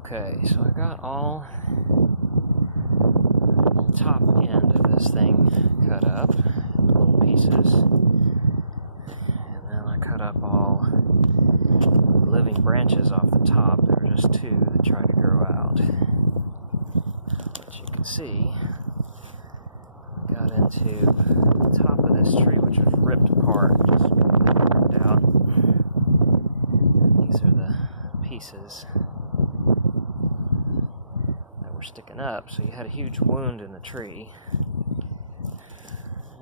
Okay, so I got all the top end of this thing cut up in little pieces, and then I cut up all the living branches off the top. There were just two that tried to grow out. As you can see, I got into the top of this tree, which was ripped apart, just completely ripped out. These are the pieces that were sticking up, so you had a huge wound in the tree.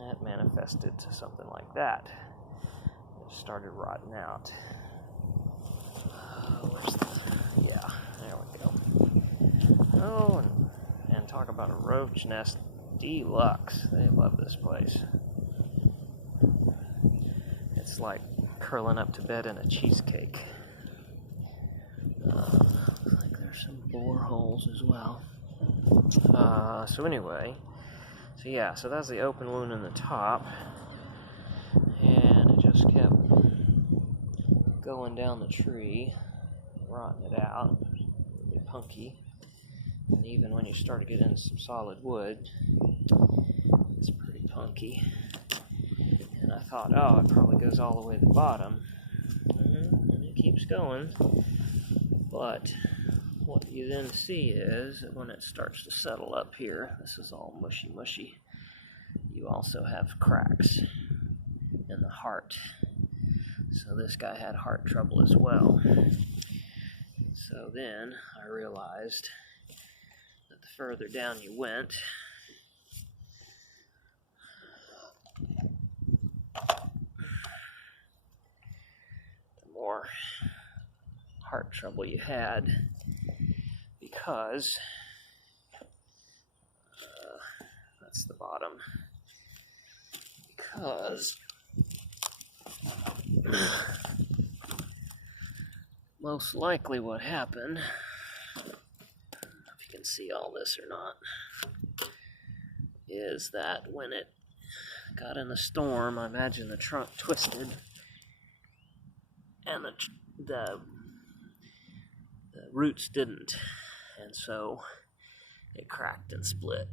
That manifested to something like that. It started rotting out. Yeah, there we go. Oh, and talk about a roach nest deluxe. They love this place. It's like curling up to bed in a cheesecake. Looks like there's some boreholes as well. So anyway, so that's the open wound in the top, and it just kept going down the tree, rotting it out, really punky. And even when you start to get into some solid wood, it's pretty punky. And I thought, oh, it probably goes all the way to the bottom. And it keeps going. But what you then see is that when it starts to settle up here, this is all mushy, you also have cracks in the heart. So this guy had heart trouble as well. So then I realized that the further down you went, the more heart trouble you had, because that's the bottom. Because most likely what happened, I don't know if you can see all this or not, is that when it got in the storm, I imagine the trunk twisted, and the roots didn't, and so it cracked and split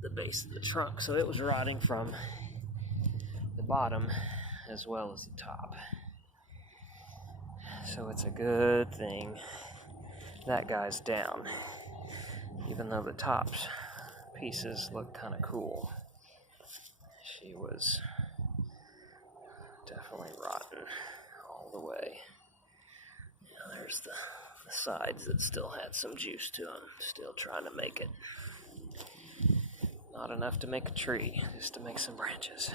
the base of the trunk. So it was rotting from the bottom as well as the top. So it's a good thing that guy's down, even though the top pieces look kind of cool. She was definitely rotten all the way. There's the sides that still had some juice to them, still trying to make it. Not enough to make a tree, just to make some branches.